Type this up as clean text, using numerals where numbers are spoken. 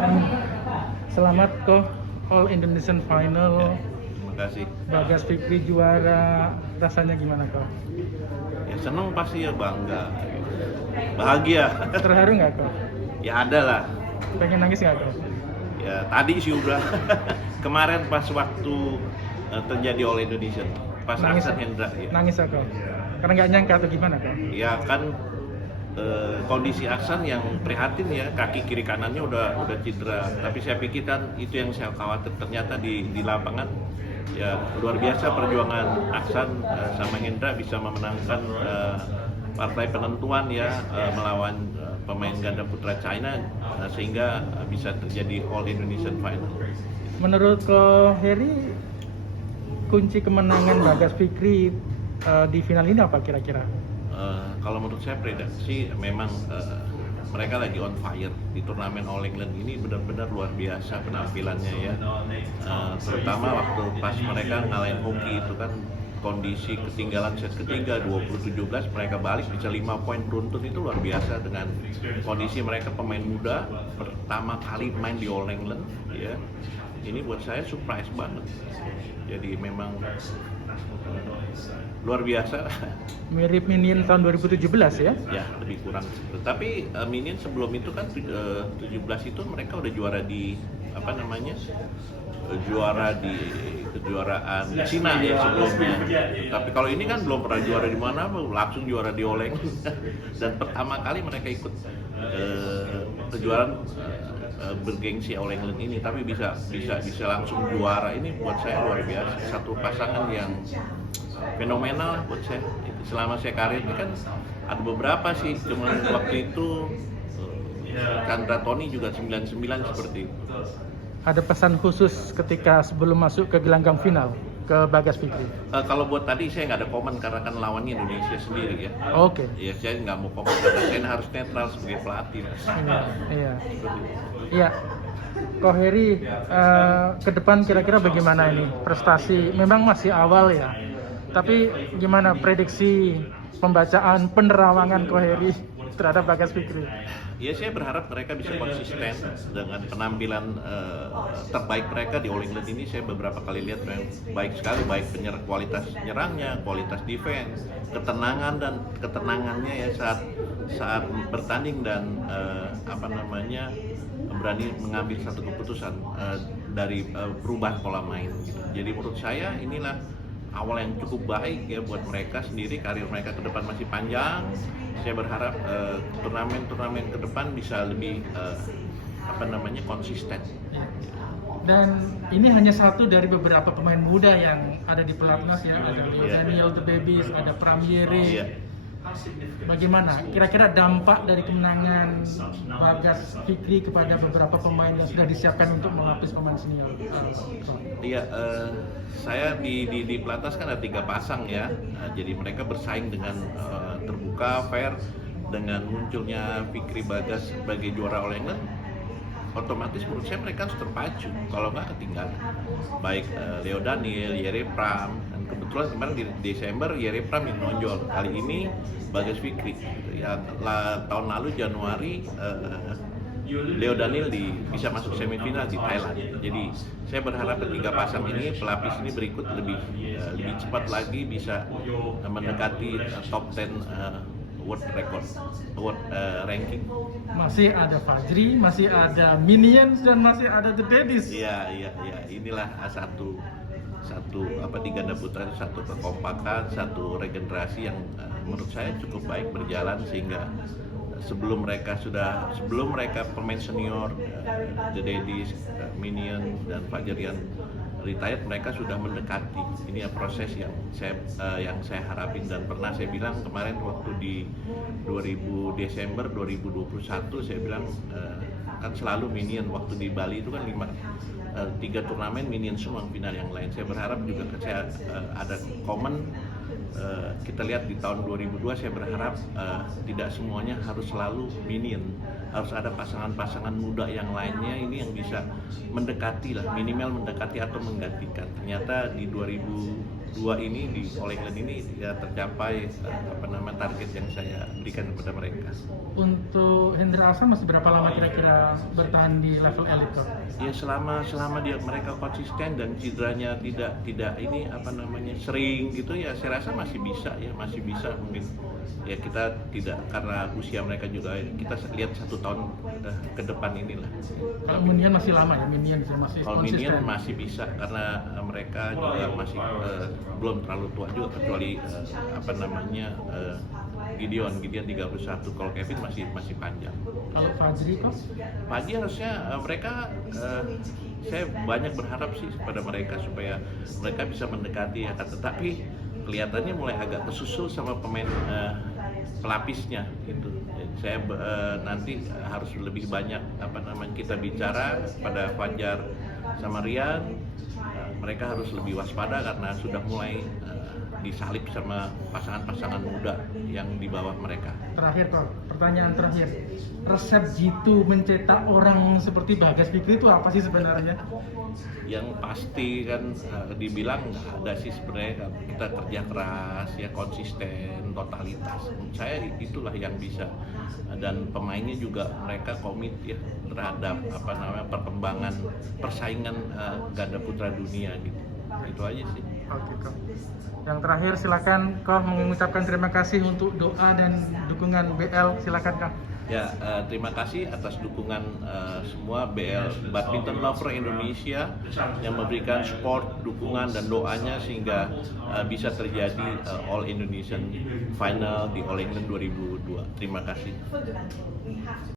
Um, Selamat kok All Indonesian Final. Terima kasih. Bagas Fikri juara. Rasanya gimana kok? Ya seneng pasti ya, bangga, bahagia. Terharu nggak kok? Ya ada lah. Pengen nangis nggak kok? Ya tadi sih udah. Kemarin pas waktu terjadi All Indonesian, pas Nangis Aksan Hendra ya. Nangis kok? Karena nggak nyangka atau gimana kok? Ya kan kondisi Aksan yang prihatin ya, kaki kiri kanannya udah cedera. Tapi saya pikir kan itu yang saya khawatir, ternyata di lapangan ya luar biasa perjuangan Aksan sama Hendra bisa memenangkan partai penentuan ya, melawan pemain ganda putra China, sehingga bisa terjadi All Indonesian Final. Menurut kok Heri, kunci kemenangan Bagas Fikri di final ini apa kira-kira? Kalau menurut saya prediksi memang mereka lagi on fire di turnamen All England ini, benar-benar luar biasa penampilannya ya. Terutama waktu pas mereka ngalahin Hoki itu kan kondisi ketinggalan set ketiga 20-17, mereka balik bisa 5 poin beruntun, itu luar biasa dengan kondisi mereka pemain muda pertama kali main di All England ya. Ini buat saya surprise banget. Jadi memang luar biasa. Mirip Minion tahun 2017 ya? Ya, lebih kurang. Tapi Minion sebelum itu kan 17 itu mereka udah juara di apa namanya? Juara di kejuaraan Cina ya sebelumnya. Tapi kalau ini kan belum pernah juara di mana, langsung juara di Oleng. Dan pertama kali mereka ikut kejuaraan bergengsi All England ini, tapi bisa langsung juara. Ini buat saya luar biasa, satu pasangan yang fenomenal lah buat saya. Selama saya karir ini kan ada beberapa sih, cuman waktu itu Chandra Tony juga 99 seperti itu. Ada pesan khusus ketika sebelum masuk ke gelanggang final ke Bagas Fikri? Kalau buat tadi saya nggak ada komen karena kan lawannya Indonesia sendiri ya. Oke. Ya saya nggak mau komen karena saya harus netral sebagai pelatih. Iya. Kok Heri, ke depan kira-kira bagaimana ini prestasi? Memang masih awal ya, tapi gimana prediksi pembacaan penerawangan Kok Heri terhadap Bagas Fikri? Ya saya berharap mereka bisa konsisten dengan penampilan terbaik mereka di All England ini. Saya beberapa kali lihat yang baik sekali, baik kualitas nyerangnya, kualitas defense, ketenangannya ya saat bertanding, dan berani mengambil satu keputusan dari perubahan pola main gitu. Jadi menurut saya inilah awal yang cukup baik ya buat mereka sendiri. Karir mereka ke depan masih panjang. Saya berharap turnamen ke depan bisa lebih konsisten. Dan ini hanya satu dari beberapa pemain muda yang ada di pelatnas ya. Ada Daniel The Babies, ada Pramyere. Iya. Bagaimana kira-kira dampak dari kemenangan Bagas Fikri kepada beberapa pemain yang sudah disiapkan untuk melapis pemain senior? Iya, saya di pelatnas kan ada 3 pasang ya. Jadi mereka bersaing dengan terbuka, fair. Dengan munculnya Fikri Bagas sebagai juara All England, otomatis menurut saya mereka harus terpacu, kalau nggak ketinggalan. Baik Leo Daniel, Yere Pram, dan kebetulan kemarin di Desember Yere Pram yang nonjol, kali ini Bagas Fikri. Ya, tahun lalu Januari Leo Daniel bisa masuk semifinal di Thailand. Jadi saya berharap ketiga pasang ini, pelapis ini berikut lebih cepat lagi bisa mendekati top 10 world record, world ranking. Masih ada Fajri, masih ada Minions, dan masih ada The Babies. Iya. Inilah satu di ganda putra, satu kekompakan, satu regenerasi yang menurut saya cukup baik berjalan, sehingga sebelum mereka pemain senior The Daddies, Minion dan Fajrian retired, mereka sudah mendekati. Ini ya proses yang saya harapin, dan pernah saya bilang kemarin waktu di Desember 2021 saya bilang kan selalu Minion waktu di Bali itu kan 3 turnamen Minion semua final yang lain. Saya berharap juga ada komen. Kita lihat di tahun 2002, saya berharap tidak semuanya harus selalu Minion, harus ada pasangan-pasangan muda yang lainnya ini yang bisa mendekati lah, minimal mendekati atau menggantikan. Ternyata di 2022 dua ini di All England ini ya tercapai target yang saya berikan kepada mereka. Untuk Hendra Asa masih berapa lama kira-kira bertahan di level elit, Coach? Ya selama mereka konsisten dan cederanya tidak ini sering gitu ya, saya rasa masih bisa mungkin ya, kita tidak, karena usia mereka juga kita lihat 1 tahun ke depan inilah. Kalau Minion masih lama ya, Minion masih Kalau konsisten. Minion masih bisa karena mereka juga masih belum terlalu tua juga, kecuali Gideon 31. Kalau Kevin masih panjang. Kalau Fajri, Coach? Pagi harusnya mereka saya banyak berharap sih pada mereka supaya mereka bisa mendekati, akan tetapi kelihatannya mulai agak kesusul sama pemain pelapisnya itu. Saya nanti harus lebih banyak kita bicara pada Fajar sama Rian. Mereka harus lebih waspada karena sudah mulai disalip sama pasangan-pasangan muda yang di bawah mereka. Terakhir, Coach, pertanyaan terakhir. Resep jitu mencetak orang seperti Bagas Fikri itu apa sih sebenarnya? Yang pasti kan dibilang nggak ada sih sebenarnya, kita kerja keras ya, konsisten, totalitas. Menurut saya itulah yang bisa, dan pemainnya juga mereka komit ya terhadap perkembangan persaingan ganda putra dunia gitu. Itu aja sih. Oke, Coach. Yang terakhir silakan Coach mengucapkan terima kasih untuk doa dan dukungan BL, silakan Kang. Ya, terima kasih atas dukungan semua BL Badminton Lover Indonesia yang memberikan support, dukungan dan doanya sehingga bisa terjadi All Indonesian Final di All England 2002. Terima kasih.